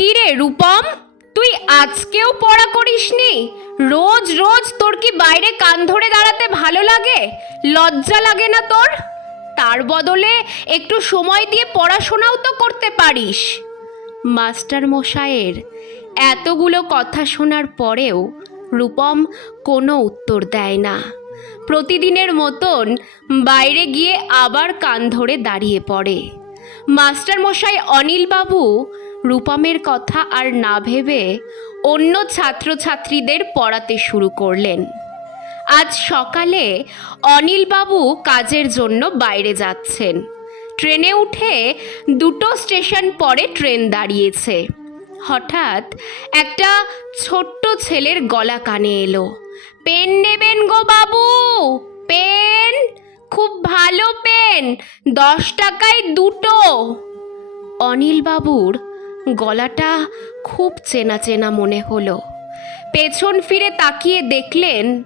কিরে রূপম? তুই আজকেও পড়া করিসনি? রোজ রোজ তোর কি বাইরে কান ধরে দাঁড়াতে ভালো লাগে? লজ্জা লাগে না তোর? তার বদলে একটু সময় দিয়ে পড়াশোনাও তো করতে পারিস। মাস্টার মশাইয়ের এতগুলো কথা শোনার পরেও রূপম কোনো উত্তর দেয় না। প্রতিদিনের মতন বাইরে গিয়ে আবার কান ধরে দাঁড়িয়ে পড়ে। মাস্টার মশাই অনিলবাবু রূপমের কথা আর না ভেবে অন্য ছাত্রছাত্রীদের পড়াতে শুরু করলেন। আজ সকালে অনিলবাবু কাজের জন্য বাইরে যাচ্ছেন। ট্রেনে উঠে দুটো স্টেশন পরে ট্রেন দাঁড়িয়েছে। হঠাৎ একটা ছোট্ট ছেলের গলা কানে এলো। পেন নেবেন গো বাবু, পেন, খুব ভালো পেন, দশ টাকায় দুটো। অনিলবাবুর গলাটা খুব চেনা চেনা মনে হলো। পেছন ফিরে তাকিয়ে দেখলেন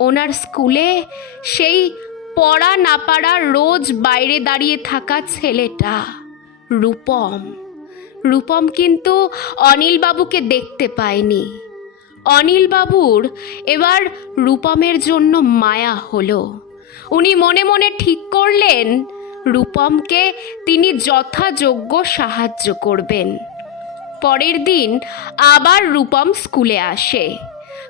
ওনার স্কুলে সেই পড়া না পারা রোজ বাইরে দাঁড়িয়ে থাকা ছেলেটা, রূপম। রূপম কিন্তু অনিলবাবুকে দেখতে পায়নি। অনিলবাবুর এবার রূপমের জন্য মায়া হলো। উনি মনে মনে ঠিক করলেন রূপমকে তিনি যথাযোগ্য সাহায্য করবেন। পরের দিন আবার রূপম স্কুলে আসে।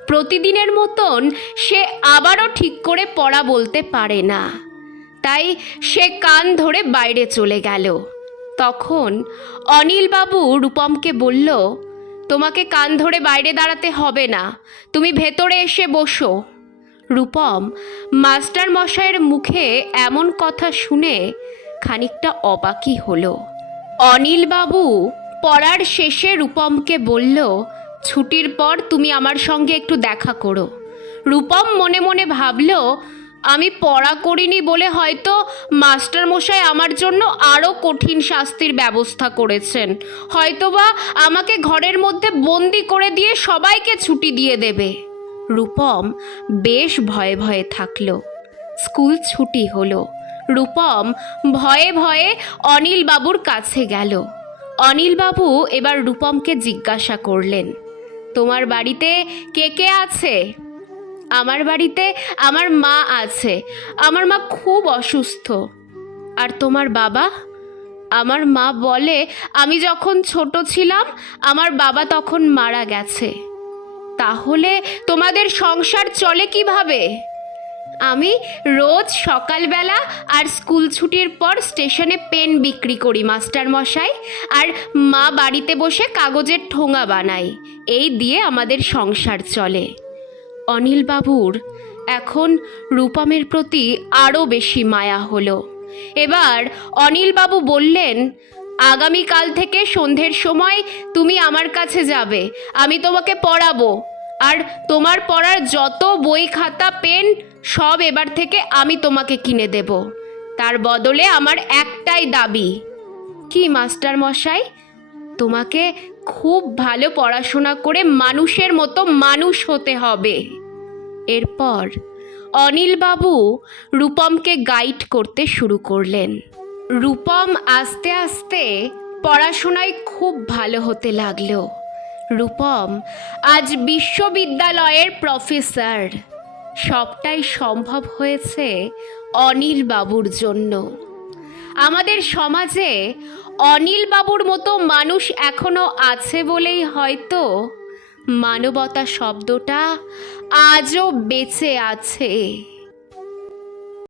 প্রতিদিনের মতন সে আবারও ঠিক করে পড়া বলতে পারে না। তাই সে কান ধরে বাইরে চলে গেল। তখন অনিলবাবু রূপমকে বলল, তোমাকে কান ধরে বাইরে দাঁড়াতে হবে না। তুমি ভেতরে এসে বসো। রূপম মাস্টার মশাইয়ের মুখে এমন কথা শুনে খানিকটা অবাকই হলো। অনিলবাবু পড়ার শেষে রূপমকে বলল, ছুটির পর তুমি আমার সঙ্গে একটু দেখা করো। রূপম মনে মনে ভাবল, আমি পড়া করিনি বলে হয়তো মাস্টার মশাই আমার জন্য আরও কঠিন শাস্তির ব্যবস্থা করেছেন। হয়তোবা আমাকে ঘরের মধ্যে বন্দি করে দিয়ে সবাইকে ছুটি দিয়ে দেবে। রূপম বেশ ভয়ে ভয়ে থাকল। স্কুল ছুটি হলো। রূপম ভয়ে ভয়ে অনিলবাবুর কাছে গেল। অনিলবাবু এবার রূপমকে জিজ্ঞাসা করলেন, তোমার বাড়িতে কে কে আছে? আমার বাড়িতে আমার মা আছে। আমার মা খুব অসুস্থ। আর তোমার বাবা? আমার মা বলে, আমি যখন ছোট ছিলাম, আমার বাবা তখন মারা গেছে। তাহলে তোমাদের সংসার চলে কীভাবে? আমি রোজ সকালবেলা আর স্কুল ছুটির পর স্টেশনে পেন বিক্রি করি, মাস্টার মশাই, আর মা বাড়িতে বসে কাগজের ঠোঙা বানাই এই দিয়ে আমাদের সংসার চলে। অনিলবাবুর এখন রূপমের প্রতি আরও বেশি মায়া হলো। এবার অনিলবাবু বললেন আগামীকাল থেকে সন্ধ্যের সময় তুমি আমার কাছে যাবে। আমি তোমাকে পড়াবো। আর তোমার পড়ার যত বই খাতা, পেন, সব এবার থেকে আমি তোমাকে কিনে দেব। তার বদলে আমার একটাই দাবি। কি, মাস্টার মশাই? তোমাকে খুব ভালো পড়াশোনা করে মানুষের মতো মানুষ হতে হবে। এরপর অনিলবাবু রূপমকে গাইড করতে শুরু করলেন। রূপম আস্তে আস্তে পড়াশোনায় খুব ভালো হতে লাগল। রূপম আজ বিশ্ববিদ্যালয়ের প্রফেসর। সবটাই সম্ভব হয়েছে অনিল বাবুর জন্য। আমাদের সমাজে অনিল বাবুর মতো মানুষ এখনও আছে বলেই হয়তো মানবতা শব্দটা আজও বেঁচে আছে।